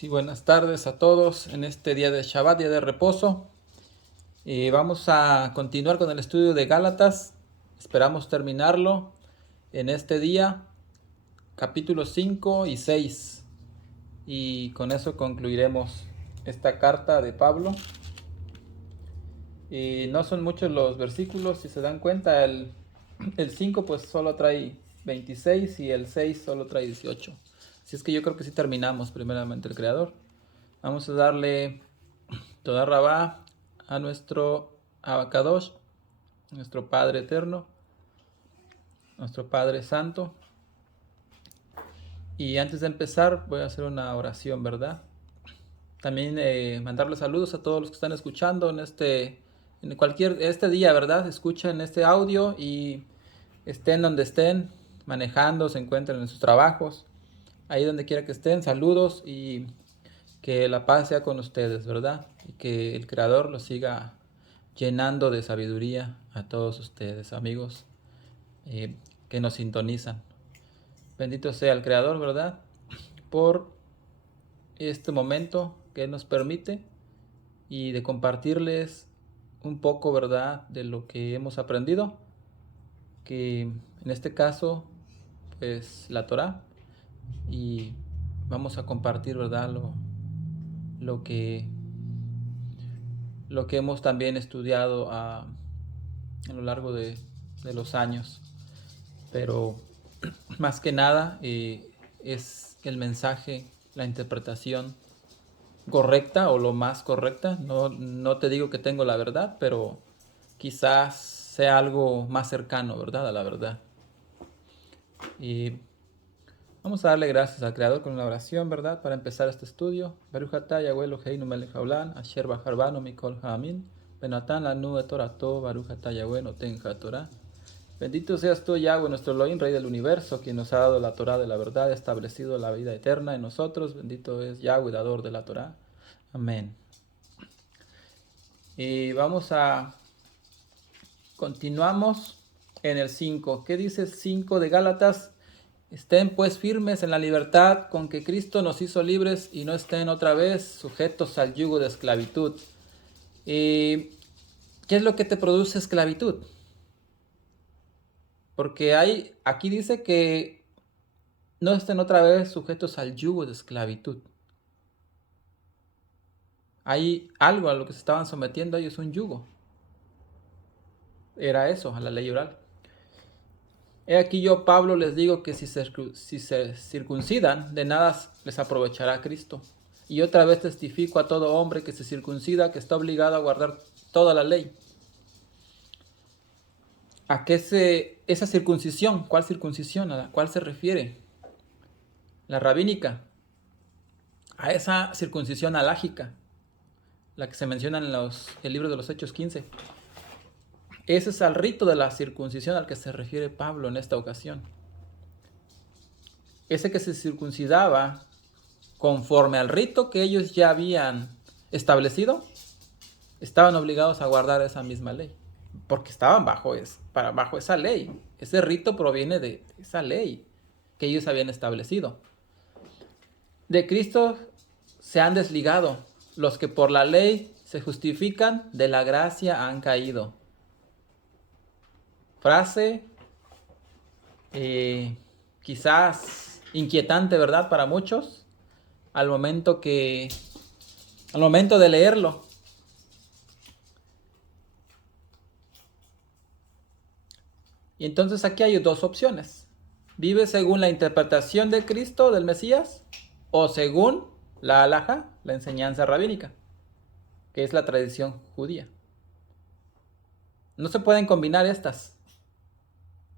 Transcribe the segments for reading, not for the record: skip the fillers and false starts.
Sí, buenas tardes a todos en este día de Shabbat, día de reposo. Vamos a continuar con el estudio de Gálatas. Esperamos terminarlo en este día, capítulos 5 y 6. Y con eso concluiremos esta carta de Pablo. No son muchos los versículos, si se dan cuenta, el 5 pues solo trae 26 y el 6 solo trae 18. Así es que yo creo que sí terminamos primeramente el Creador. Vamos a darle toda rabá a nuestro Abacadosh, nuestro Padre Eterno, nuestro Padre Santo. Y antes de empezar voy a hacer una oración, ¿verdad? También mandarle saludos a todos los que están escuchando este día, ¿verdad? Escuchen este audio y estén donde estén, manejando, se encuentren en sus trabajos, ahí donde quiera que estén, saludos y que la paz sea con ustedes, ¿verdad? Y que el Creador los siga llenando de sabiduría a todos ustedes, amigos, que nos sintonizan. Bendito sea el Creador, ¿verdad? Por este momento que Él nos permite y de compartirles un poco, ¿verdad?, de lo que hemos aprendido, que en este caso, pues la Torah, y vamos a compartir, ¿verdad?, lo que, lo que hemos también estudiado a lo largo de los años. Pero más que nada es el mensaje, la interpretación correcta o lo más correcta. No te digo que tengo la verdad, pero quizás sea algo más cercano, ¿verdad?, a la verdad. Y vamos a darle gracias al Creador con una oración, ¿verdad?, para empezar este estudio. Baruch atah Yahweh Eloheinu melech haolam, asher bahar banu mikol ha'amin, benatan lanu et torato, Baruch atah Yahweh noten haTorah. Bendito seas tú, Yahweh, nuestro Elohim, Rey del universo, quien nos ha dado la Torah de la verdad, establecido la vida eterna en nosotros. Bendito es Yahweh, dador de la Torah. Amén. Y continuamos en el 5. ¿Qué dice el 5 de Gálatas? Estén pues firmes en la libertad con que Cristo nos hizo libres y no estén otra vez sujetos al yugo de esclavitud. ¿Qué es lo que te produce esclavitud? Porque aquí dice que no estén otra vez sujetos al yugo de esclavitud. Hay algo a lo que se estaban sometiendo ellos, un yugo. Era eso, a la ley oral. He aquí yo, Pablo, les digo que si se circuncidan, de nada les aprovechará Cristo. Y otra vez testifico a todo hombre que se circuncida, que está obligado a guardar toda la ley. ¿A qué esa circuncisión? ¿Cuál circuncisión? ¿A la cual se refiere? La rabínica. A esa circuncisión alágica, la que se menciona en el libro de los Hechos 15. Ese es el rito de la circuncisión al que se refiere Pablo en esta ocasión. Ese que se circuncidaba conforme al rito que ellos ya habían establecido, estaban obligados a guardar esa misma ley, porque estaban bajo esa ley. Ese rito proviene de esa ley que ellos habían establecido. De Cristo se han desligado. Los que por la ley se justifican, de la gracia han caído. Frase quizás inquietante, ¿verdad?, para muchos al momento de leerlo. Y entonces aquí hay dos opciones. ¿Vive según la interpretación de Cristo, del Mesías, o según la halajá, la enseñanza rabínica, que es la tradición judía? No se pueden combinar estas.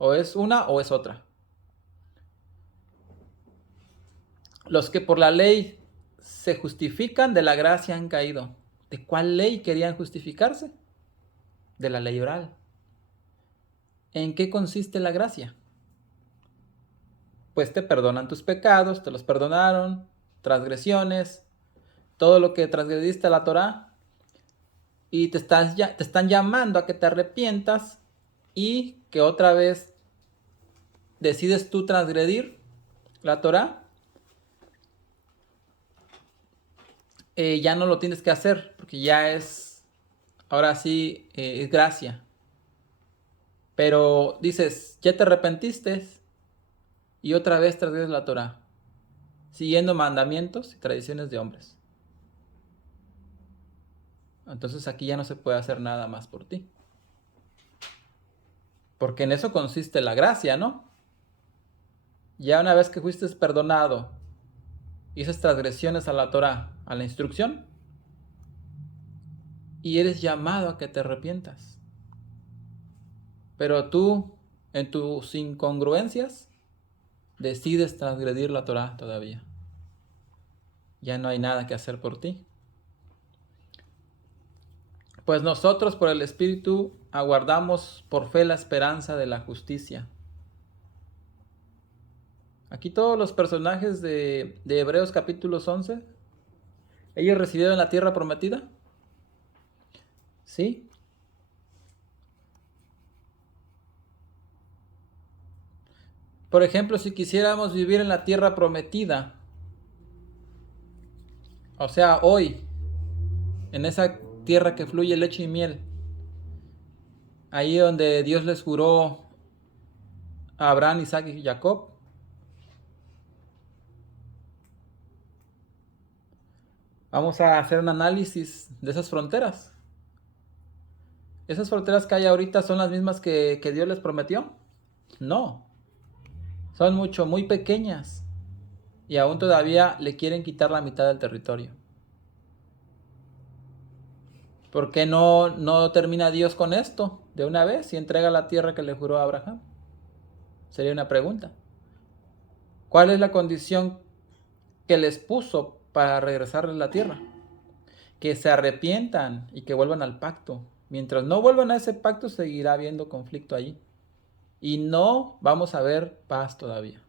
O es una o es otra. Los que por la ley se justifican, de la gracia han caído. ¿De cuál ley querían justificarse? De la ley oral. ¿En qué consiste la gracia? Pues te perdonan tus pecados, te los perdonaron, transgresiones, todo lo que transgrediste a la Torah, y te están llamando a que te arrepientas y que otra vez decides tú transgredir la Torah. ya no lo tienes que hacer, porque ya es, ahora sí, es gracia. Pero dices, ya te arrepentiste y otra vez transgredes la Torah, siguiendo mandamientos y tradiciones de hombres. Entonces aquí ya no se puede hacer nada más por ti. Porque en eso consiste la gracia, ¿no? Ya una vez que fuiste perdonado y esas transgresiones a la Torah, a la instrucción, y eres llamado a que te arrepientas. Pero tú, en tus incongruencias, decides transgredir la Torah todavía. Ya no hay nada que hacer por ti. Pues nosotros por el Espíritu aguardamos por fe la esperanza de la justicia. Aquí todos los personajes de Hebreos capítulo 11, ellos recibieron la tierra prometida. ¿Sí? Por ejemplo, si quisiéramos vivir en la tierra prometida, o sea, hoy, en esa tierra que fluye leche y miel, ahí donde Dios les juró a Abraham, Isaac y Jacob, vamos a hacer un análisis de esas fronteras. ¿Esas fronteras que hay ahorita son las mismas que Dios les prometió? No, son muy pequeñas y aún todavía le quieren quitar la mitad del territorio. ¿Por qué no termina Dios con esto de una vez y entrega la tierra que le juró a Abraham? Sería una pregunta. ¿Cuál es la condición que les puso para regresarles la tierra? Que se arrepientan y que vuelvan al pacto. Mientras no vuelvan a ese pacto, seguirá habiendo conflicto allí. Y no vamos a ver paz todavía.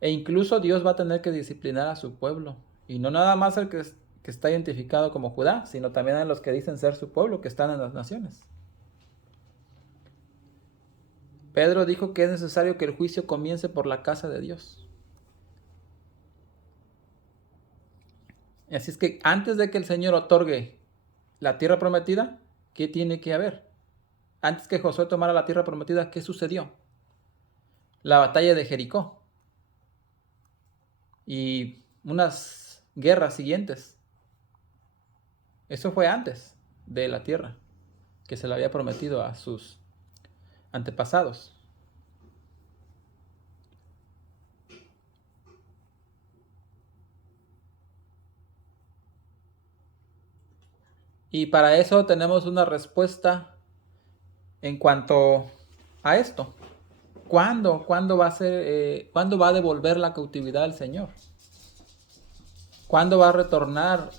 E incluso Dios va a tener que disciplinar a su pueblo. Y no nada más el que está identificado como Judá, sino también a los que dicen ser su pueblo, que están en las naciones. Pedro dijo que es necesario que el juicio comience por la casa de Dios. Así es que antes de que el Señor otorgue la tierra prometida, ¿qué tiene que haber? Antes que Josué tomara la tierra prometida, ¿qué sucedió? La batalla de Jericó y unas guerras siguientes. Eso fue antes de la tierra que se le había prometido a sus antepasados. Y para eso tenemos una respuesta en cuanto a esto. ¿Cuándo va a ser, cuándo va a devolver la cautividad al Señor? ¿Cuándo va a retornar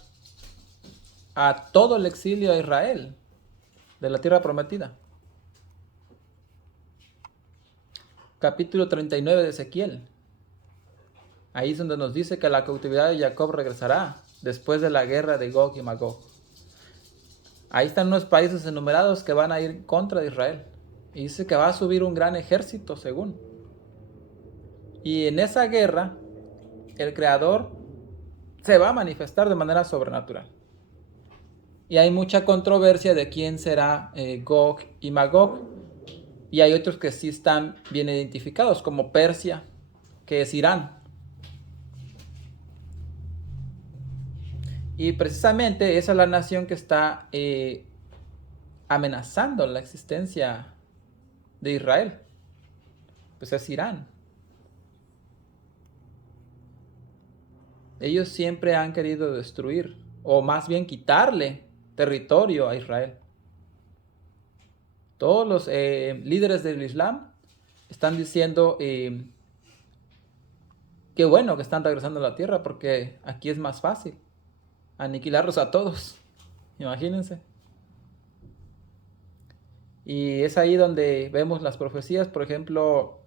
a todo el exilio a Israel de la tierra prometida? Capítulo 39 de Ezequiel. Ahí es donde nos dice que la cautividad de Jacob regresará después de la guerra de Gog y Magog. Ahí están unos países enumerados que van a ir contra de Israel. Y dice que va a subir un gran ejército, según. Y en esa guerra, el Creador se va a manifestar de manera sobrenatural. Y hay mucha controversia de quién será Gog y Magog. Y hay otros que sí están bien identificados, como Persia, que es Irán. Y precisamente esa es la nación que está amenazando la existencia de Israel. Pues es Irán. Ellos siempre han querido destruir, o más bien quitarle territorio a Israel. Todos los líderes del Islam están diciendo que bueno que están regresando a la tierra porque aquí es más fácil aniquilarlos a todos. Imagínense. Y es ahí donde vemos las profecías, por ejemplo,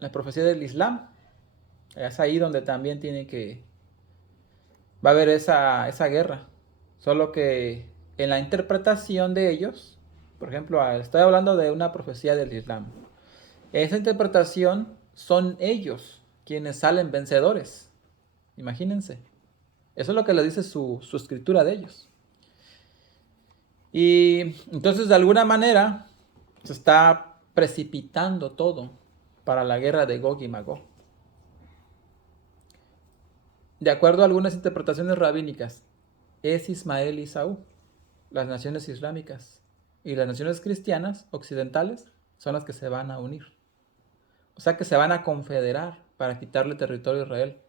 la profecía del Islam. Es ahí donde también va a haber esa guerra. Solo que en la interpretación de ellos, por ejemplo, estoy hablando de una profecía del Islam. Esa interpretación son ellos quienes salen vencedores. Imagínense. Eso es lo que le dice su escritura de ellos. Y entonces de alguna manera se está precipitando todo para la guerra de Gog y Magog. De acuerdo a algunas interpretaciones rabínicas, es Ismael y Esaú, las naciones islámicas, y las naciones cristianas occidentales son las que se van a unir. O sea que se van a confederar para quitarle territorio a Israel,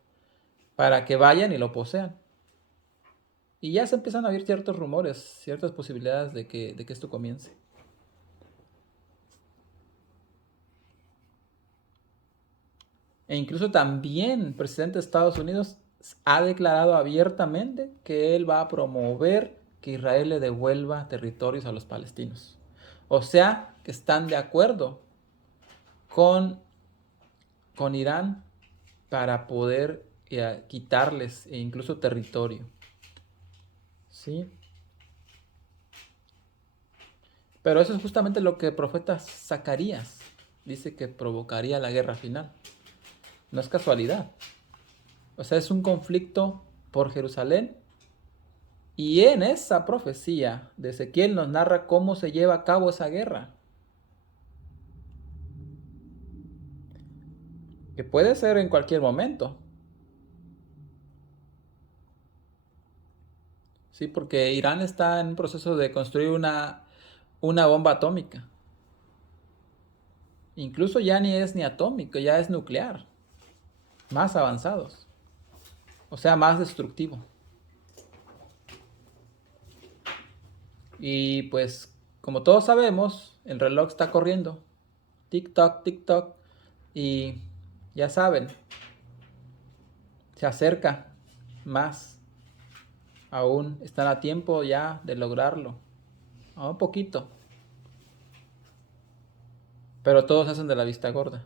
para que vayan y lo posean. Y ya se empiezan a oír ciertos rumores, ciertas posibilidades de que esto comience. E incluso también el presidente de Estados Unidos ha declarado abiertamente que él va a promover que Israel le devuelva territorios a los palestinos. O sea, que están de acuerdo con Irán para poder quitarles incluso territorio. ¿Sí? Pero eso es justamente lo que el profeta Zacarías dice que provocaría la guerra final. No es casualidad. O sea, es un conflicto por Jerusalén. Y en esa profecía de Ezequiel nos narra cómo se lleva a cabo esa guerra. Que puede ser en cualquier momento. Sí, porque Irán está en un proceso de construir una bomba atómica. Incluso ya ni es ni atómico, ya es nuclear. Más avanzados. O sea, más destructivo. Y pues, como todos sabemos, el reloj está corriendo. Tic-toc, tic-toc. Y ya saben, se acerca más. Aún están a tiempo ya de lograrlo. A un poquito. Pero todos hacen de la vista gorda.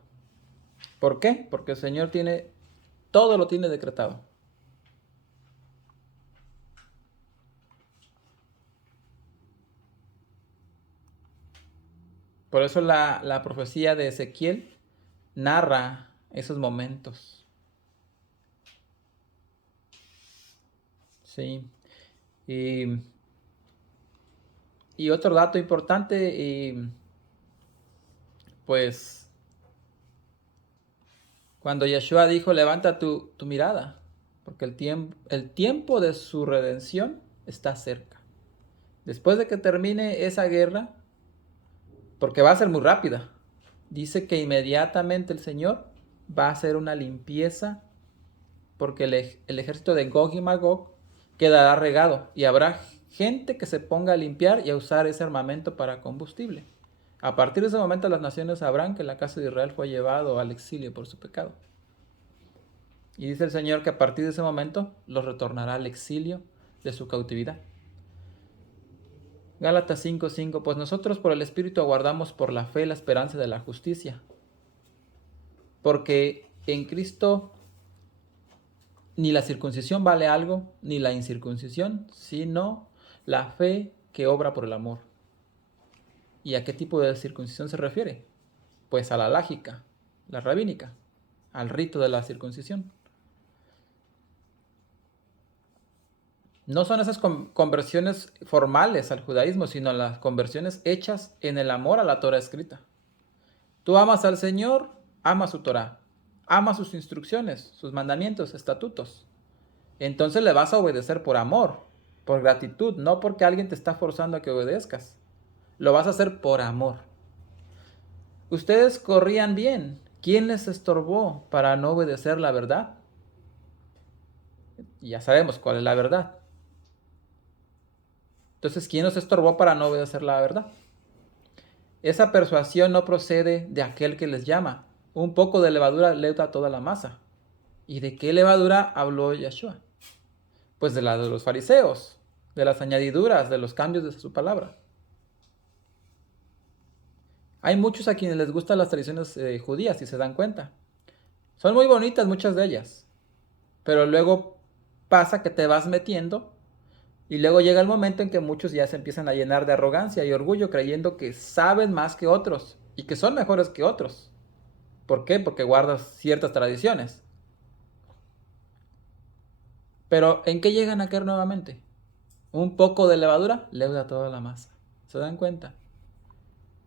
¿Por qué? Porque el Señor todo lo tiene decretado. Por eso la profecía de Ezequiel narra esos momentos. Sí. Y otro dato importante, pues cuando Yeshua dijo, levanta tu mirada, porque el tiempo de su redención está cerca. Después de que termine esa guerra, porque va a ser muy rápida, dice que inmediatamente el Señor va a hacer una limpieza, porque el ejército de Gog y Magog quedará regado y habrá gente que se ponga a limpiar y a usar ese armamento para combustible. A partir de ese momento las naciones sabrán que la casa de Israel fue llevado al exilio por su pecado. Y dice el Señor que a partir de ese momento los retornará al exilio de su cautividad. Gálatas 5:5, pues nosotros por el Espíritu aguardamos por la fe la esperanza de la justicia. Porque en Cristo ni la circuncisión vale algo, ni la incircuncisión, sino la fe que obra por el amor. ¿Y a qué tipo de circuncisión se refiere? Pues a la lágica, la rabínica, al rito de la circuncisión. No son esas conversiones formales al judaísmo, sino las conversiones hechas en el amor a la Torah escrita. Tú amas al Señor, amas su Torah, amas sus instrucciones, sus mandamientos, estatutos. Entonces le vas a obedecer por amor, por gratitud, no porque alguien te está forzando a que obedezcas. Lo vas a hacer por amor. Ustedes corrían bien. ¿Quién les estorbó para no obedecer la verdad? Y ya sabemos cuál es la verdad. Entonces, ¿quién nos estorbó para no obedecer la verdad? Esa persuasión no procede de aquel que les llama. Un poco de levadura leuda toda la masa. ¿Y de qué levadura habló Yeshua? Pues de la de los fariseos, de las añadiduras, de los cambios de su palabra. Hay muchos a quienes les gustan las tradiciones judías, si se dan cuenta. Son muy bonitas muchas de ellas. Pero luego pasa que te vas metiendo y luego llega el momento en que muchos ya se empiezan a llenar de arrogancia y orgullo creyendo que saben más que otros y que son mejores que otros. ¿Por qué? Porque guardas ciertas tradiciones. Pero ¿en qué llegan a caer nuevamente? Un poco de levadura leuda toda la masa. ¿Se dan cuenta?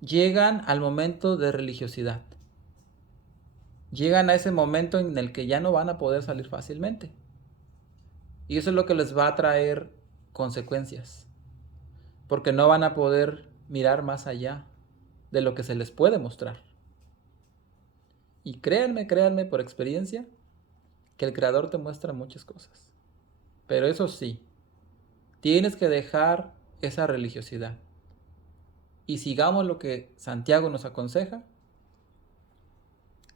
Llegan al momento de religiosidad. Llegan a ese momento en el que ya no van a poder salir fácilmente. Y eso es lo que les va a traer consecuencias. Porque no van a poder mirar más allá de lo que se les puede mostrar. Y créanme por experiencia, que el Creador te muestra muchas cosas. Pero eso sí, tienes que dejar esa religiosidad. Y sigamos lo que Santiago nos aconseja.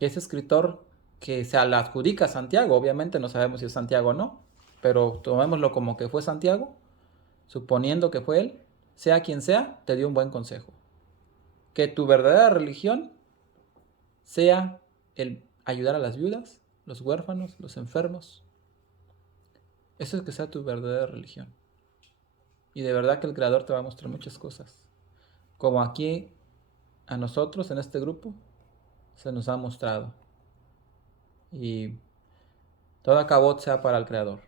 Ese escritor que se le adjudica a Santiago, obviamente no sabemos si es Santiago o no, pero tomémoslo como que fue Santiago, suponiendo que fue él, sea quien sea, te dio un buen consejo. Que tu verdadera religión sea el ayudar a las viudas, los huérfanos, los enfermos. Eso es que sea tu verdadera religión. Y de verdad que el Creador te va a mostrar muchas cosas. Como aquí a nosotros en este grupo se nos ha mostrado. Y toda cabot sea para el Creador.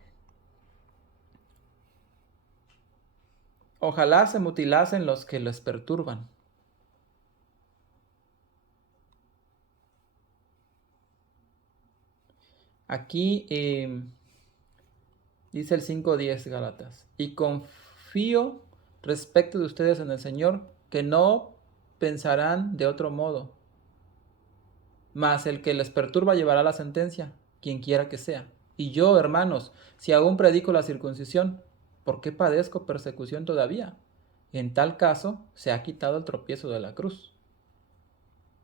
Ojalá se mutilasen los que les perturban. Aquí dice el 5:10 Gálatas. Y confío respecto de ustedes en el Señor, que no pensarán de otro modo. Mas el que les perturba llevará la sentencia, quien quiera que sea. Y yo, hermanos, si aún predico la circuncisión, ¿por qué padezco persecución todavía? En tal caso, se ha quitado el tropiezo de la cruz.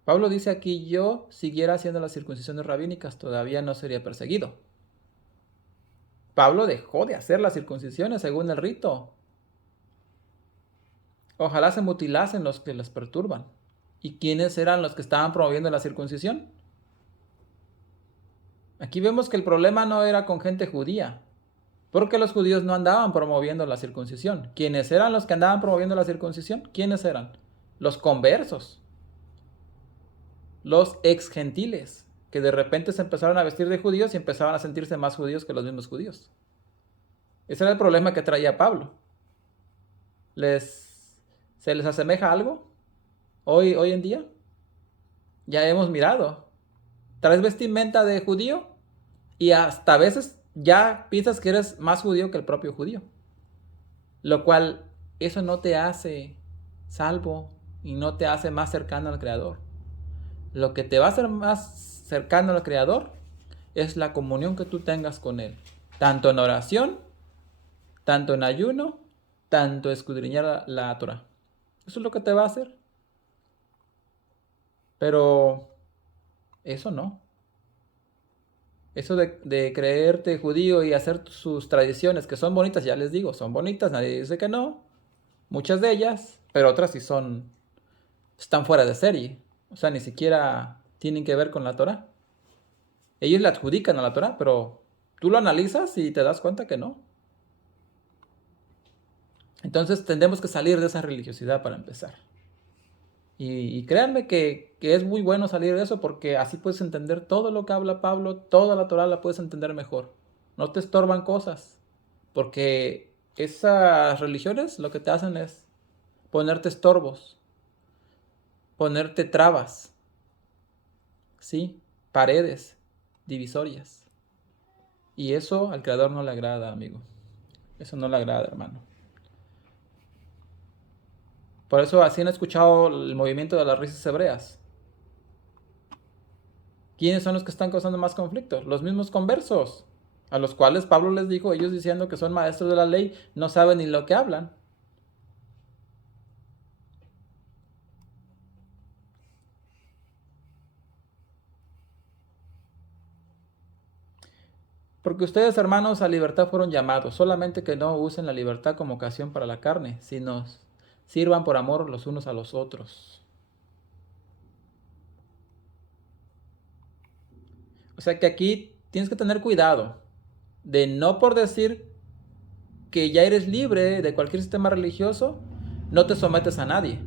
Pablo dice aquí, yo siguiera haciendo las circuncisiones rabínicas, todavía no sería perseguido. Pablo dejó de hacer las circuncisiones según el rito. Ojalá se mutilasen los que les perturban. ¿Y quiénes eran los que estaban promoviendo la circuncisión? Aquí vemos que el problema no era con gente judía, porque los judíos no andaban promoviendo la circuncisión. ¿Quiénes eran los que andaban promoviendo la circuncisión? ¿Quiénes eran? Los conversos, los ex gentiles, que de repente se empezaron a vestir de judíos y empezaban a sentirse más judíos que los mismos judíos. Ese era el problema que traía Pablo. ¿Se les asemeja algo hoy en día? Ya hemos mirado. Traes vestimenta de judío y hasta a veces ya piensas que eres más judío que el propio judío. Lo cual, eso no te hace salvo y no te hace más cercano al Creador. Lo que te va a hacer más cercano al Creador es la comunión que tú tengas con Él. Tanto en oración, tanto en ayuno, tanto escudriñar la Torah. Eso es lo que te va a hacer. Pero eso no. Eso de creerte judío y hacer sus tradiciones, que son bonitas, ya les digo, son bonitas, nadie dice que no. Muchas de ellas, pero otras sí están fuera de serie. O sea, ni siquiera tienen que ver con la Torah. Ellos le adjudican a la Torah, pero tú lo analizas y te das cuenta que no. Entonces tendremos que salir de esa religiosidad para empezar. Y créanme que es muy bueno salir de eso porque así puedes entender todo lo que habla Pablo, toda la Torah la puedes entender mejor. No te estorban cosas, porque esas religiones lo que te hacen es ponerte estorbos, ponerte trabas, ¿sí? Paredes divisorias. Y eso al Creador no le agrada, amigo. Eso no le agrada, hermano. Por eso así han escuchado el movimiento de las risas hebreas. ¿Quiénes son los que están causando más conflictos? Los mismos conversos, a los cuales Pablo les dijo, ellos diciendo que son maestros de la ley, no saben ni lo que hablan. Porque ustedes, hermanos, a libertad fueron llamados, solamente que no usen la libertad como ocasión para la carne, sino sirvan por amor los unos a los otros. O sea que aquí tienes que tener cuidado de no por decir que ya eres libre de cualquier sistema religioso, no te sometes a nadie.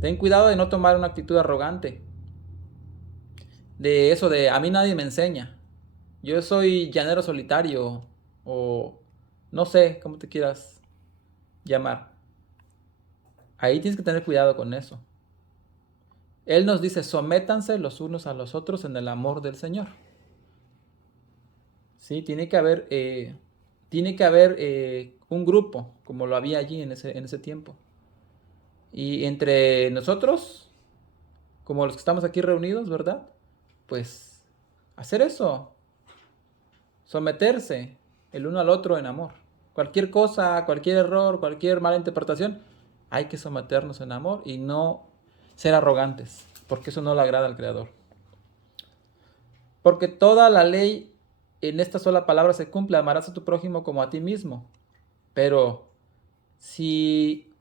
Ten cuidado de no tomar una actitud arrogante. De eso de a mí nadie me enseña. Yo soy llanero solitario o no sé cómo te quieras llamar. Ahí tienes que tener cuidado con eso. Él nos dice, sométanse los unos a los otros en el amor del Señor. ¿Sí? Tiene que haber un grupo, como lo había allí en ese tiempo. Y entre nosotros, como los que estamos aquí reunidos, ¿verdad? Pues hacer eso, someterse el uno al otro en amor. Cualquier cosa, cualquier error, cualquier mala interpretación, hay que someternos en amor y no ser arrogantes, porque eso no le agrada al Creador. Porque toda la ley en esta sola palabra se cumple, amarás a tu prójimo como a ti mismo. Pero si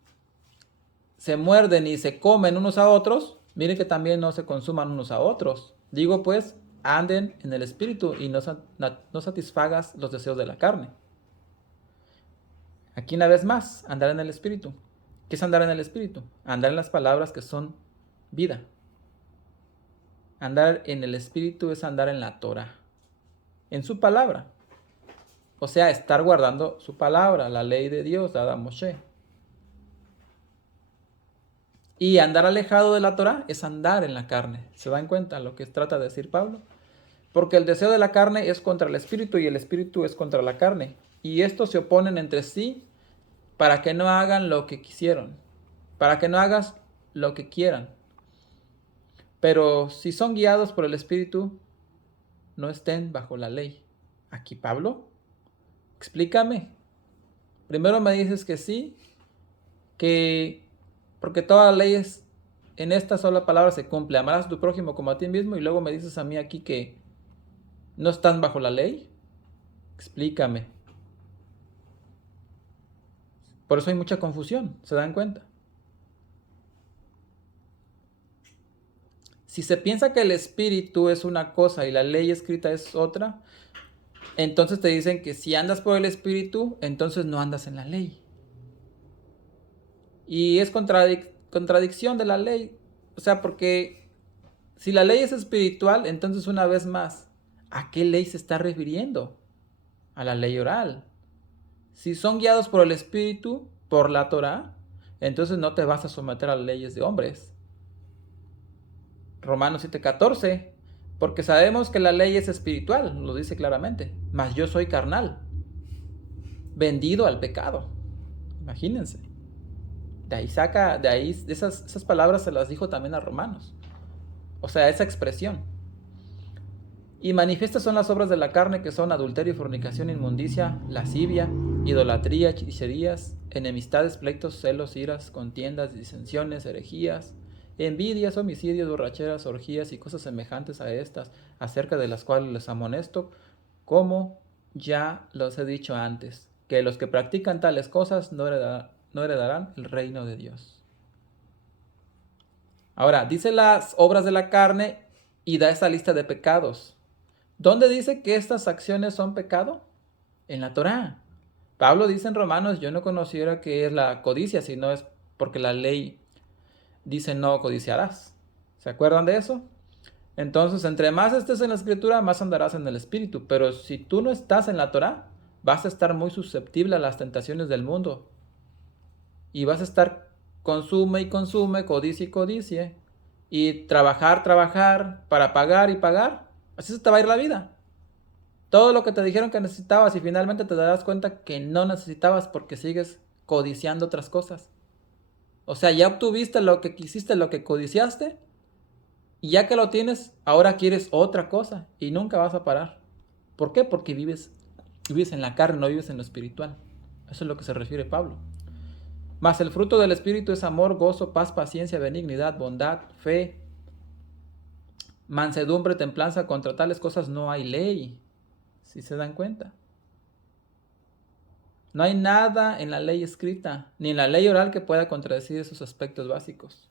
se muerden y se comen unos a otros, miren que también no se consuman unos a otros. Digo pues, anden en el espíritu y no satisfagas los deseos de la carne. Aquí una vez más, andar en el espíritu. ¿Qué es andar en el espíritu? Andar en las palabras que son vida. Andar en el espíritu es andar en la Torah, en su palabra. O sea, estar guardando su palabra, la ley de Dios dada a Moshe. Y andar alejado de la Torah es andar en la carne. ¿Se dan cuenta lo que trata de decir Pablo? Porque el deseo de la carne es contra el espíritu y el espíritu es contra la carne. Y estos se oponen entre sí para que no hagan lo que quisieron. Para que no hagas lo que quieran. Pero si son guiados por el espíritu, no estén bajo la ley. Aquí Pablo, explícame. Primero me dices que sí, que porque todas las leyes en esta sola palabra se cumple. Amarás a tu prójimo como a ti mismo y luego me dices a mí aquí que no están bajo la ley. Explícame. Por eso hay mucha confusión, ¿se dan cuenta? Si se piensa que el espíritu es una cosa y la ley escrita es otra, entonces te dicen que si andas por el espíritu, entonces no andas en la ley. Y es contradicción de la ley. O sea, porque si la ley es espiritual, entonces una vez más, ¿a qué ley se está refiriendo? A la ley oral. Si son guiados por el espíritu, por la Torah, entonces no te vas a someter a las leyes de hombres. Romanos 7:14, porque sabemos que la ley es espiritual, lo dice claramente, mas yo soy carnal, vendido al pecado. Imagínense. Esas palabras se las dijo también a Romanos. O sea, esa expresión. Y manifiestas son las obras de la carne, que son adulterio, fornicación, inmundicia, lascivia, idolatría, hechicerías, enemistades, pleitos, celos, iras, contiendas, disensiones, herejías, envidias, homicidios, borracheras, orgías y cosas semejantes a estas, acerca de las cuales les amonesto, como ya los he dicho antes, que los que practican tales cosas no heredarán el reino de Dios. Ahora, dice las obras de la carne y da esa lista de pecados. ¿Dónde dice que estas acciones son pecado? En la Torá. Pablo dice en Romanos, yo no conociera que es la codicia, sino es porque la ley dice no codiciarás. ¿Se acuerdan de eso? Entonces, entre más estés en la escritura, más andarás en el espíritu. Pero si tú no estás en la Torá, vas a estar muy susceptible a las tentaciones del mundo. Y vas a estar consume y consume, codicia y codicie. Y trabajar para pagar y pagar. Así se te va a ir la vida. Todo lo que te dijeron que necesitabas y finalmente te darás cuenta que no necesitabas porque sigues codiciando otras cosas. O sea, ya obtuviste lo que quisiste, lo que codiciaste, y ya que lo tienes, ahora quieres otra cosa y nunca vas a parar. ¿Por qué? Porque vives en la carne, no vives en lo espiritual. Eso es lo que se refiere Pablo. Mas el fruto del Espíritu es amor, gozo, paz, paciencia, benignidad, bondad, fe, mansedumbre, templanza. Contra tales cosas no hay ley. ¿Sí se dan cuenta? No hay nada en la ley escrita, ni en la ley oral que pueda contradecir esos aspectos básicos.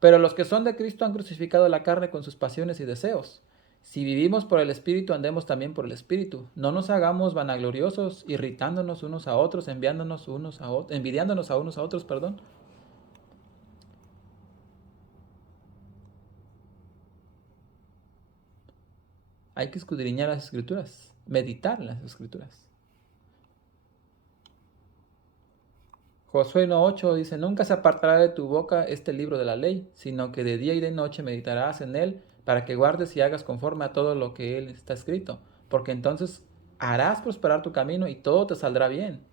Pero los que son de Cristo han crucificado la carne con sus pasiones y deseos. Si vivimos por el Espíritu, andemos también por el Espíritu. No nos hagamos vanagloriosos, irritándonos unos a otros, envidiándonos a unos a otros, perdón. Hay que escudriñar las Escrituras, meditar en las Escrituras. Josué 1:8 dice, nunca se apartará de tu boca este libro de la ley, sino que de día y de noche meditarás en él para que guardes y hagas conforme a todo lo que él está escrito, porque entonces harás prosperar tu camino y todo te saldrá bien.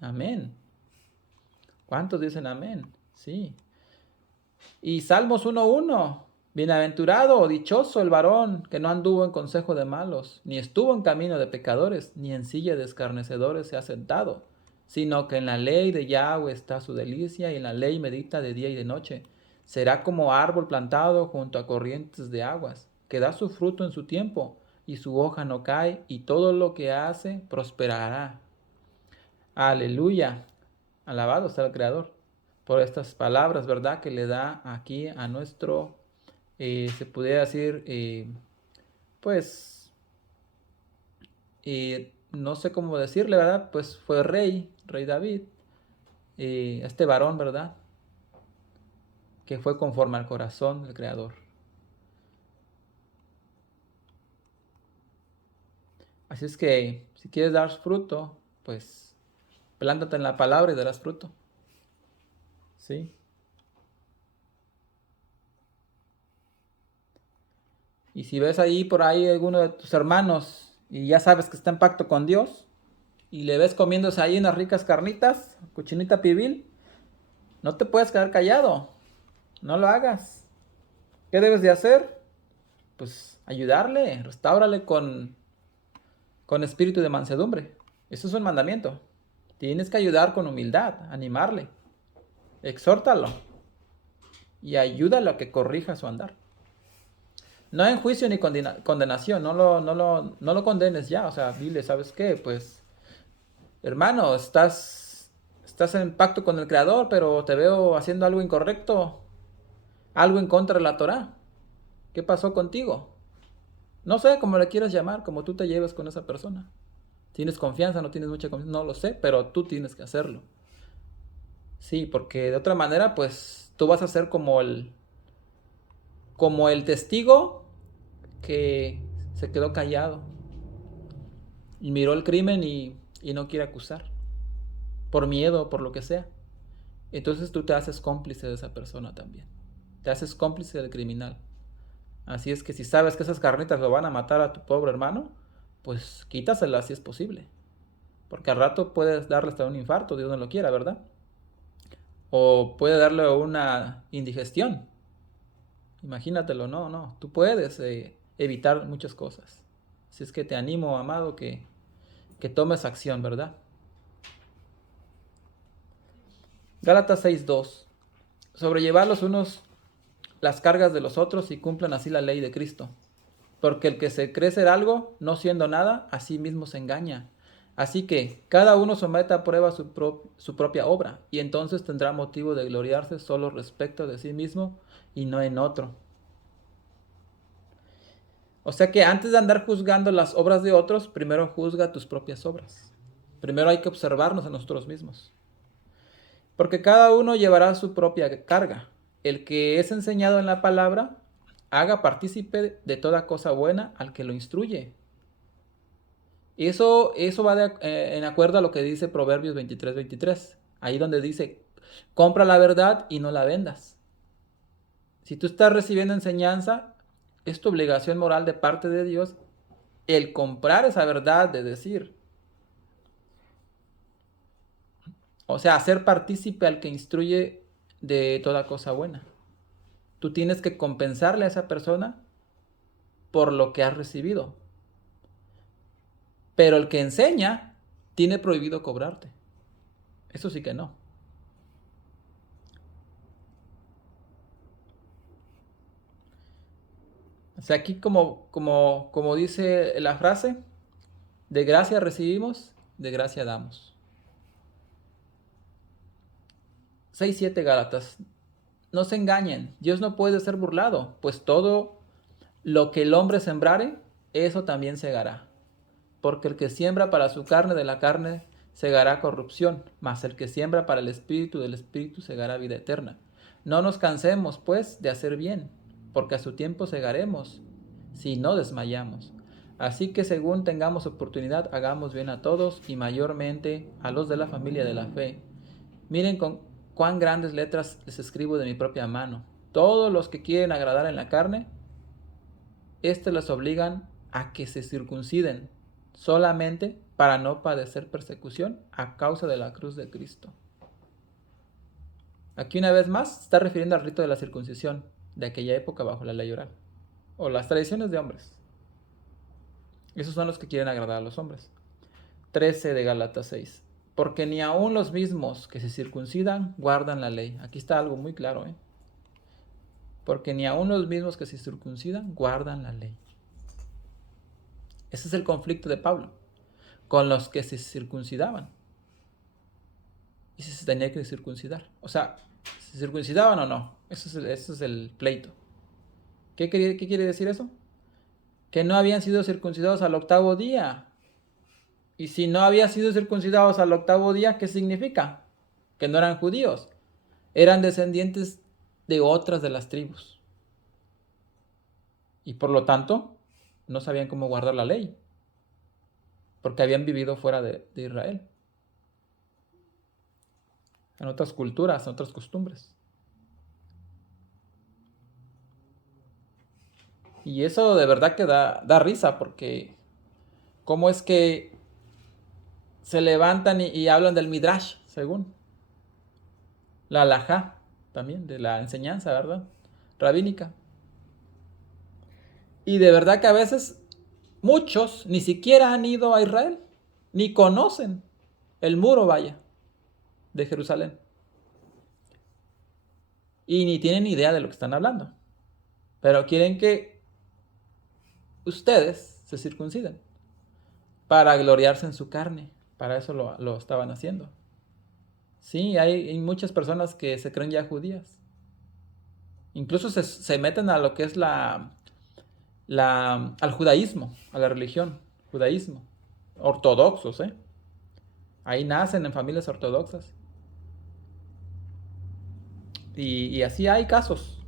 Amén. ¿Cuántos dicen amén? Sí. Y Salmos 1:1, bienaventurado o dichoso el varón que no anduvo en consejo de malos, ni estuvo en camino de pecadores, ni en silla de escarnecedores se ha sentado, sino que en la ley de Yahweh está su delicia y en la ley medita de día y de noche. Será como árbol plantado junto a corrientes de aguas, que da su fruto en su tiempo, y su hoja no cae, y todo lo que hace prosperará. Aleluya. Alabado sea el Creador por estas palabras, ¿verdad? Que le da aquí a nuestro, se pudiera decir, pues, no sé cómo decirle, ¿verdad? Pues fue rey David, este varón, ¿verdad? Que fue conforme al corazón del Creador. Así es que si quieres dar fruto, pues plántate en la palabra y darás fruto. ¿Sí? Y si ves ahí por ahí alguno de tus hermanos y ya sabes que está en pacto con Dios y le ves comiéndose ahí unas ricas carnitas, cochinita pibil, no te puedes quedar callado. No lo hagas. ¿Qué debes de hacer? Pues ayudarle, restáurale con espíritu de mansedumbre. Eso es un mandamiento. Tienes que ayudar con humildad, animarle, exhórtalo y ayúdalo a que corrija su andar. No en juicio ni condenación, no lo condenes ya, o sea, dile, ¿sabes qué? Pues, hermano, estás en pacto con el Creador, pero te veo haciendo algo incorrecto, algo en contra de la Torá. ¿Qué pasó contigo? No sé cómo le quieras llamar, como tú te lleves con esa persona. ¿Tienes confianza? ¿No tienes mucha confianza? No lo sé, pero tú tienes que hacerlo. Sí, porque de otra manera, pues, tú vas a ser como el testigo que se quedó callado y miró el crimen y no quiere acusar, por miedo, por lo que sea. Entonces tú te haces cómplice de esa persona también. Te haces cómplice del criminal. Así es que si sabes que esas carnitas lo van a matar a tu pobre hermano, pues quítaselas si es posible. Porque al rato puedes darle hasta un infarto, Dios no lo quiera, ¿verdad? O puede darle una indigestión. Imagínatelo, no. Tú puedes evitar muchas cosas. Así es que te animo, amado, que tomes acción, ¿verdad? Gálatas 6:2. Sobrellevar los unos las cargas de los otros y cumplan así la ley de Cristo. Porque el que se cree ser algo, no siendo nada, a sí mismo se engaña. Así que cada uno someta a prueba su propia obra, y entonces tendrá motivo de gloriarse solo respecto de sí mismo y no en otro. O sea que antes de andar juzgando las obras de otros, primero juzga tus propias obras. Primero hay que observarnos a nosotros mismos. Porque cada uno llevará su propia carga. El que es enseñado en la palabra, haga partícipe de toda cosa buena al que lo instruye. Eso va en acuerdo a lo que dice Proverbios 23:23. Ahí donde dice, compra la verdad y no la vendas. Si tú estás recibiendo enseñanza, es tu obligación moral de parte de Dios el comprar esa verdad, de decir. O sea, hacer partícipe al que instruye de toda cosa buena. Tú tienes que compensarle a esa persona por lo que has recibido. Pero el que enseña tiene prohibido cobrarte. Eso sí que no. O sea, aquí como dice la frase, de gracia recibimos, de gracia damos. 6:7 Gálatas. No se engañen, Dios no puede ser burlado, pues todo lo que el hombre sembrare, eso también segará. Porque el que siembra para su carne, de la carne segará corrupción, mas el que siembra para el espíritu, del espíritu segará vida eterna. No nos cansemos, pues, de hacer bien, porque a su tiempo segaremos, si no desmayamos. Así que según tengamos oportunidad, hagamos bien a todos y mayormente a los de la familia de la fe. Miren con cuán grandes letras les escribo de mi propia mano. Todos los que quieren agradar en la carne, les obligan a que se circunciden, solamente para no padecer persecución a causa de la cruz de Cristo. Aquí una vez más se está refiriendo al rito de la circuncisión de aquella época bajo la ley oral, o las tradiciones de hombres. Esos son los que quieren agradar a los hombres. 13 de Gálatas 6. Porque ni aun los mismos que se circuncidan guardan la ley. Aquí está algo muy claro, ¿eh? Porque ni aun los mismos que se circuncidan guardan la ley. Ese es el conflicto de Pablo con los que se circuncidaban. Y si se tenía que circuncidar. O sea, ¿se circuncidaban o no? Eso es el pleito. ¿Qué quiere decir eso? Que no habían sido circuncidados al 8º día. Y si no habían sido circuncidados al 8º día, ¿qué significa? Que no eran judíos. Eran descendientes de otras de las tribus. Y por lo tanto, no sabían cómo guardar la ley. Porque habían vivido fuera de Israel. En otras culturas, en otras costumbres. Y eso de verdad que da risa, porque cómo es que se levantan y hablan del Midrash, según la halajá, también, de la enseñanza, ¿verdad? Rabínica. Y de verdad que a veces muchos ni siquiera han ido a Israel, ni conocen el muro, vaya, de Jerusalén. Y ni tienen idea de lo que están hablando. Pero quieren que ustedes se circunciden para gloriarse en su carne. Para eso lo estaban haciendo. Sí, hay muchas personas que se creen ya judías. Incluso se meten a lo que es al judaísmo, a la religión, judaísmo. Ortodoxos, ¿eh? Ahí nacen en familias ortodoxas. Y así hay casos.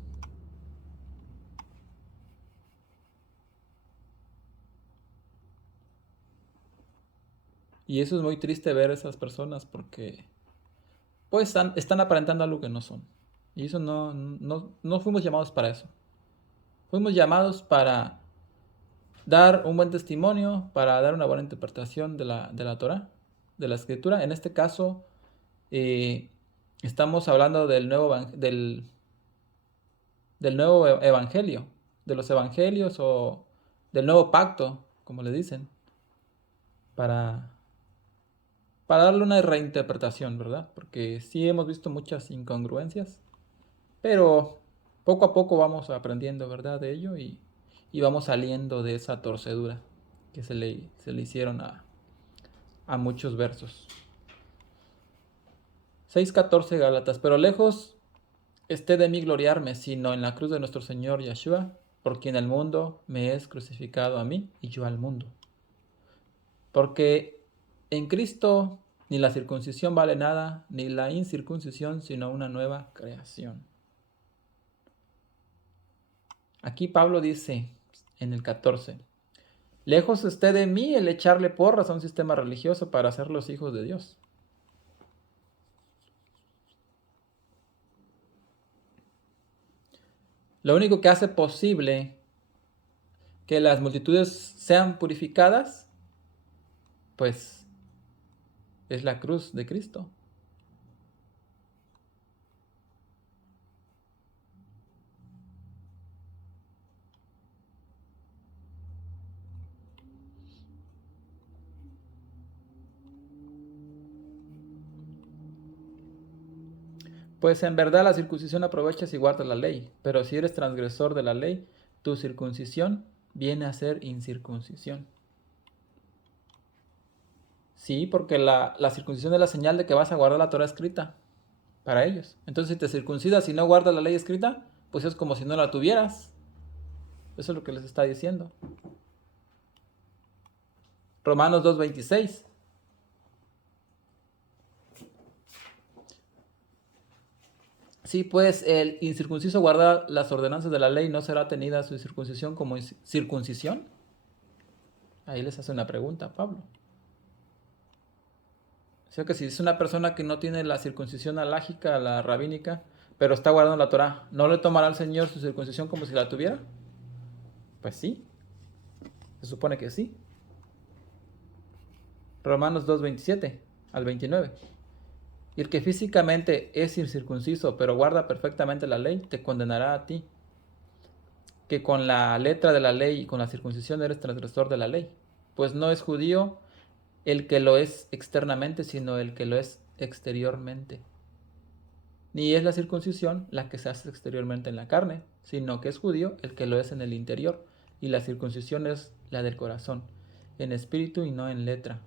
Y eso es muy triste ver a esas personas porque pues están aparentando algo que no son. Y eso no fuimos llamados para eso. Fuimos llamados para dar un buen testimonio, para dar una buena interpretación de la Torah, de la escritura. En este caso, estamos hablando del nuevo evangelio, de los evangelios o del nuevo pacto, como le dicen, para darle una reinterpretación, ¿verdad? Porque sí hemos visto muchas incongruencias, pero poco a poco vamos aprendiendo, ¿verdad? De ello y vamos saliendo de esa torcedura que se le hicieron a muchos versos. 6:14 Gálatas, pero lejos esté de mí gloriarme, sino en la cruz de nuestro Señor Yeshua, por quien el mundo me es crucificado a mí y yo al mundo. Porque en Cristo ni la circuncisión vale nada, ni la incircuncisión, sino una nueva creación. Aquí Pablo dice en el 14, lejos esté de mí el echarle porras a un sistema religioso para ser los hijos de Dios. Lo único que hace posible que las multitudes sean purificadas, pues es la cruz de Cristo. Pues en verdad la circuncisión aprovecha si guardas la ley, pero si eres transgresor de la ley, tu circuncisión viene a ser incircuncisión. Sí, porque la circuncisión es la señal de que vas a guardar la Torah escrita para ellos. Entonces si te circuncidas y no guardas la ley escrita, pues es como si no la tuvieras. Eso es lo que les está diciendo. Romanos 2:26. Sí, pues el incircunciso guarda las ordenanzas de la ley, ¿no será tenida su circuncisión como circuncisión? Ahí les hace una pregunta, Pablo. sea que si es una persona que no tiene la circuncisión alágica, la rabínica, pero está guardando la Torah, ¿no le tomará al Señor su circuncisión como si la tuviera? Pues sí, se supone que sí. Romanos 2:27 al 29. Y el que físicamente es incircunciso, pero guarda perfectamente la ley, te condenará a ti, que con la letra de la ley y con la circuncisión eres transgresor de la ley. Pues no es judío el que lo es externamente, sino el que lo es exteriormente. Ni es la circuncisión la que se hace exteriormente en la carne, sino que es judío el que lo es en el interior. Y la circuncisión es la del corazón, en espíritu y no en letra.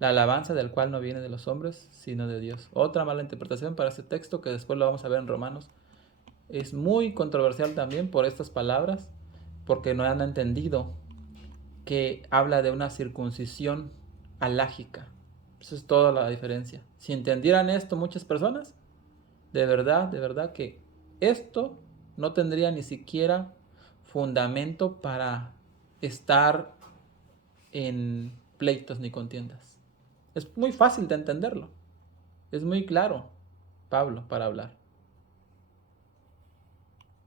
La alabanza del cual no viene de los hombres, sino de Dios. Otra mala interpretación para este texto, que después lo vamos a ver en Romanos. Es muy controversial también por estas palabras, porque no han entendido que habla de una circuncisión alágica. Eso es toda la diferencia. Si entendieran esto muchas personas, de verdad que esto no tendría ni siquiera fundamento para estar en pleitos ni contiendas. Es muy fácil de entenderlo. Es muy claro, Pablo, para hablar.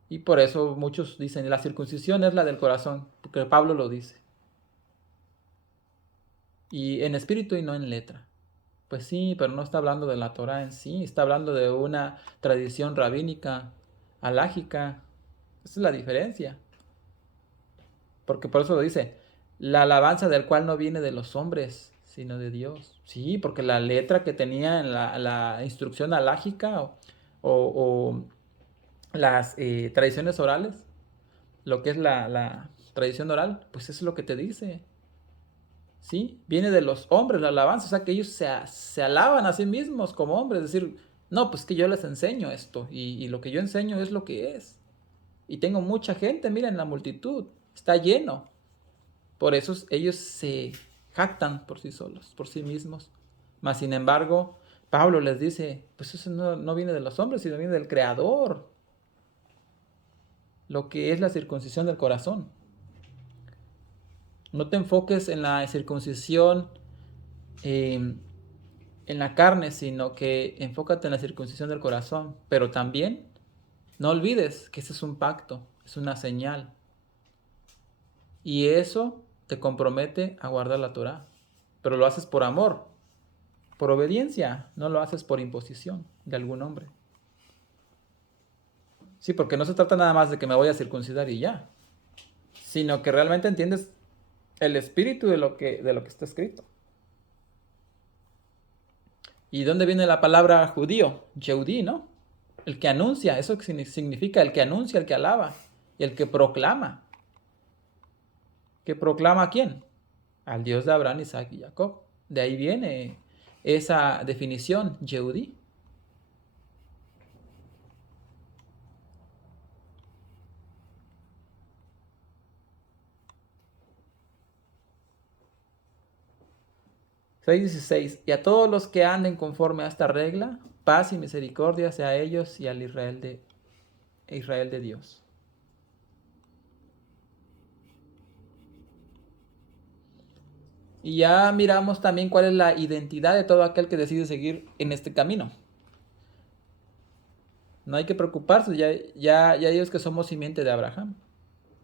Y por eso muchos dicen, la circuncisión es la del corazón, porque Pablo lo dice. Y en espíritu y no en letra. Pues sí, pero no está hablando de la Torah en sí, está hablando de una tradición rabínica, alágica. Esa es la diferencia. Porque por eso lo dice, la alabanza del cual no viene de los hombres, sino de Dios. Sí, porque la letra que tenía en la instrucción alágica o las tradiciones orales, lo que es la tradición oral, pues es lo que te dice. ¿Sí? Viene de los hombres la alabanza, o sea que ellos se alaban a sí mismos como hombres, es decir, no, pues que yo les enseño esto y lo que yo enseño es lo que es. Y tengo mucha gente, miren la multitud, está lleno. Por eso ellos se jactan por sí solos, por sí mismos. Mas sin embargo, Pablo les dice, pues eso no viene de los hombres, sino viene del Creador. Lo que es la circuncisión del corazón. No te enfoques en la circuncisión en la carne, sino que enfócate en la circuncisión del corazón. Pero también no olvides que ese es un pacto, es una señal. Y eso te compromete a guardar la Torah. Pero lo haces por amor, por obediencia, no lo haces por imposición de algún hombre. Sí, porque no se trata nada más de que me voy a circuncidar y ya, sino que realmente entiendes el espíritu de lo que está escrito. ¿Y dónde viene la palabra judío? Yehudí, ¿no? El que anuncia, eso significa el que anuncia, el que alaba y el que proclama. ¿Que proclama a quién? Al Dios de Abraham, Isaac y Jacob. De ahí viene esa definición, Yehudí. (6:16) Y a todos los que anden conforme a esta regla, paz y misericordia sea a ellos y al Israel de Dios. Y ya miramos también cuál es la identidad de todo aquel que decide seguir en este camino. No hay que preocuparse, ya ellos que somos simiente de Abraham.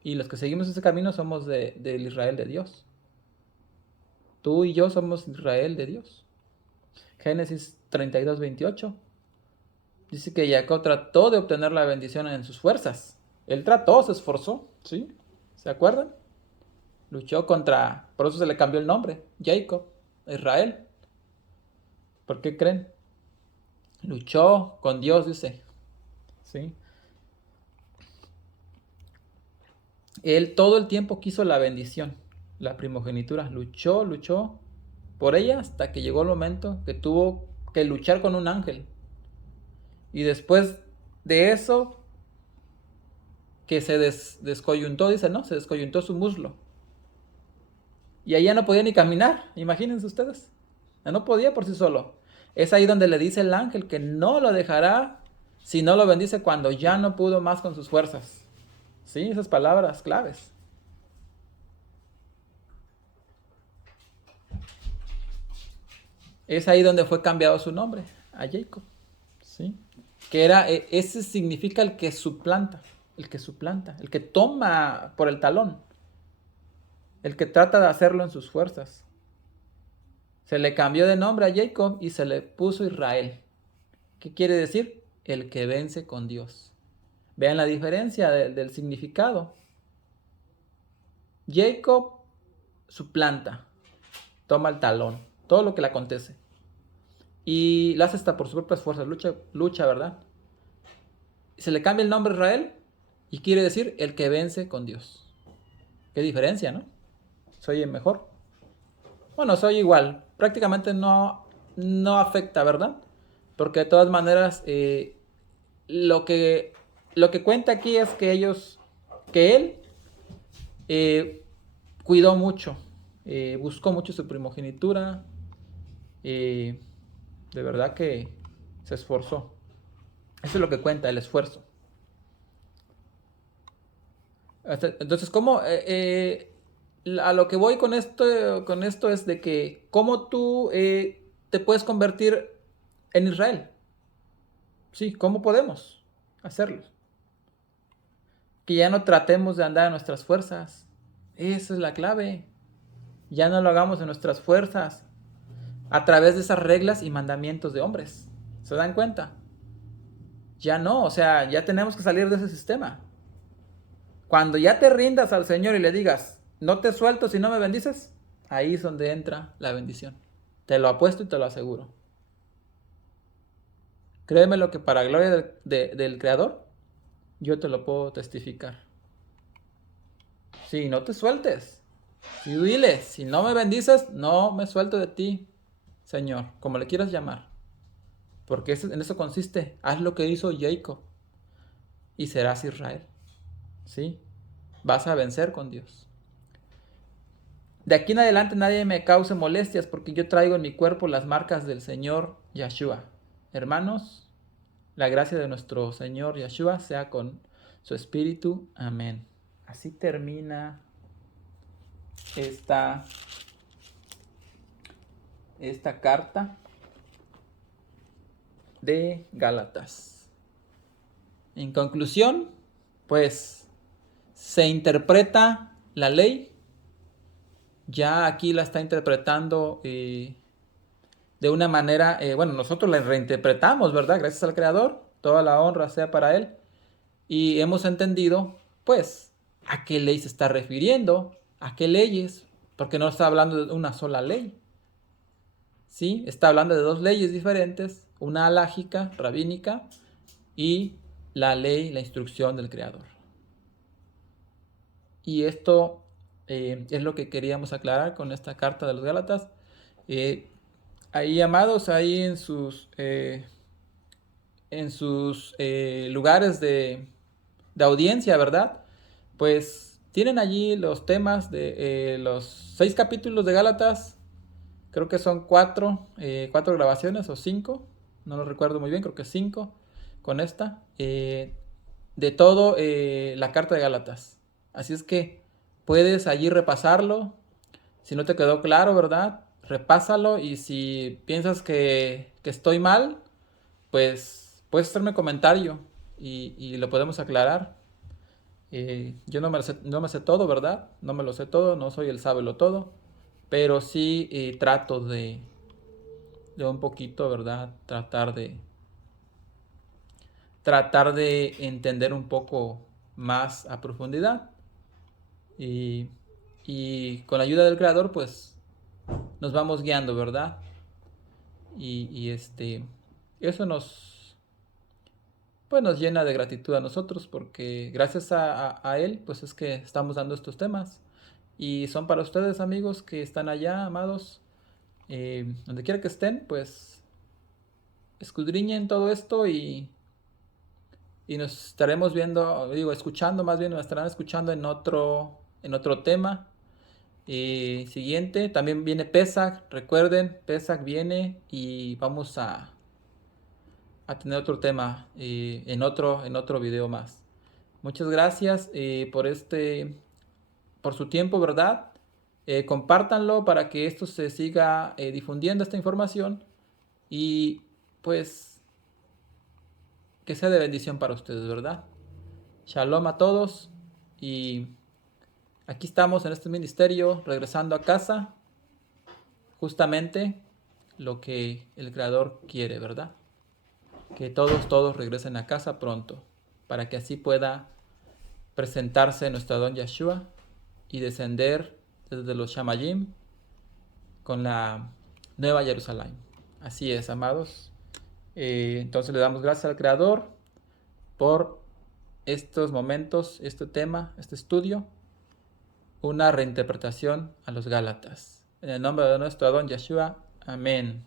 Y los que seguimos ese camino somos del Israel de Dios. Tú y yo somos Israel de Dios. Génesis 32:28. Dice que Jacob trató de obtener la bendición en sus fuerzas. Él trató, se esforzó, ¿sí? ¿Se acuerdan? Luchó contra, por eso se le cambió el nombre, Jacob, Israel. ¿Por qué creen? Luchó con Dios, dice. ¿Sí? Él todo el tiempo quiso la bendición, la primogenitura. Luchó por ella hasta que llegó el momento que tuvo que luchar con un ángel. Y después de eso, que se descoyuntó, dice, ¿no? Se descoyuntó su muslo. Y ahí ya no podía ni caminar, imagínense ustedes. Ya no podía por sí solo. Es ahí donde le dice el ángel que no lo dejará si no lo bendice cuando ya no pudo más con sus fuerzas. Sí, esas palabras claves. Es ahí donde fue cambiado su nombre, a Jacob, ¿sí? Que era, ese significa el que suplanta, el que toma por el talón, el que trata de hacerlo en sus fuerzas. Se le cambió de nombre a Jacob y se le puso Israel. ¿Qué quiere decir? El que vence con Dios. Vean la diferencia del significado. Jacob suplanta, toma el talón, todo lo que le acontece. Y lo hace hasta por sus propias fuerzas, lucha, ¿verdad? Se le cambia el nombre a Israel y quiere decir el que vence con Dios. Qué diferencia, ¿no? Soy el mejor. Bueno, soy igual. Prácticamente no afecta, ¿verdad? Porque de todas maneras, lo que, lo que cuenta aquí es que él eh, cuidó mucho, buscó mucho su primogenitura, de verdad que se esforzó. Eso es lo que cuenta, el esfuerzo. Entonces, ¿cómo? A lo que voy con esto es de que cómo tú te puedes convertir en Israel. Sí, ¿cómo podemos hacerlo? Que ya no tratemos de andar en nuestras fuerzas. Esa es la clave. Ya no lo hagamos en nuestras fuerzas a través de esas reglas y mandamientos de hombres. ¿Se dan cuenta? Ya no, o sea, ya tenemos que salir de ese sistema. Cuando ya te rindas al Señor y le digas, no te suelto si no me bendices, ahí es donde entra la bendición. Te lo apuesto y te lo aseguro. Créeme lo que para gloria del Creador, yo te lo puedo testificar. Sí, no te sueltes. Sí, dile, si no me bendices, no me suelto de ti, Señor, como le quieras llamar. Porque en eso consiste. Haz lo que hizo Jacob y serás Israel. ¿Sí? Vas a vencer con Dios. De aquí en adelante nadie me cause molestias porque yo traigo en mi cuerpo las marcas del Señor Yeshua. Hermanos, la gracia de nuestro Señor Yeshua sea con su espíritu. Amén. Así termina esta carta de Gálatas. En conclusión, pues se interpreta la ley. Ya aquí la está interpretando de una manera, bueno, nosotros la reinterpretamos, ¿verdad? Gracias al Creador, toda la honra sea para Él. Y hemos entendido, pues, a qué ley se está refiriendo, a qué leyes, porque no está hablando de una sola ley. ¿Sí? Está hablando de dos leyes diferentes, una alágica, rabínica, y la ley, la instrucción del Creador. Y esto es lo que queríamos aclarar con esta carta de los Gálatas. Ahí, amados, ahí en sus lugares de audiencia, ¿verdad? Pues tienen allí los temas de los 6 capítulos de Gálatas. Creo que son 4 grabaciones o 5. No lo recuerdo muy bien, creo que 5 con esta. De todo la carta de Gálatas. Así es que puedes allí repasarlo. Si no te quedó claro, ¿verdad? Repásalo y si piensas que estoy mal, pues puedes hacerme comentario y lo podemos aclarar. Yo no me sé todo, ¿verdad? No me lo sé todo, no soy el sábelo todo, pero sí trato de un poquito, ¿verdad? Tratar de entender un poco más a profundidad y, y con la ayuda del Creador, pues nos vamos guiando, ¿verdad? Eso pues nos llena de gratitud a nosotros porque gracias a Él pues es que estamos dando estos temas y son para ustedes amigos que están allá, amados, donde quiera que estén, pues escudriñen todo esto y nos estaremos viendo, digo, escuchando más bien, nos estarán escuchando en otro tema. Siguiente, también viene Pesach, recuerden, Pesach viene y vamos a tener otro tema en otro video más. Muchas gracias por su tiempo, ¿verdad? Compártanlo para que esto se siga difundiendo esta información y pues que sea de bendición para ustedes, ¿verdad? Shalom a todos y aquí estamos en este ministerio regresando a casa, justamente lo que el Creador quiere, ¿verdad? Que todos regresen a casa pronto, para que así pueda presentarse nuestro Adón Yeshua y descender desde los Shamayim con la Nueva Jerusalén. Así es, amados. Entonces le damos gracias al Creador por estos momentos, este tema, este estudio, una reinterpretación a los Gálatas. En el nombre de nuestro Adón Yeshua, amén.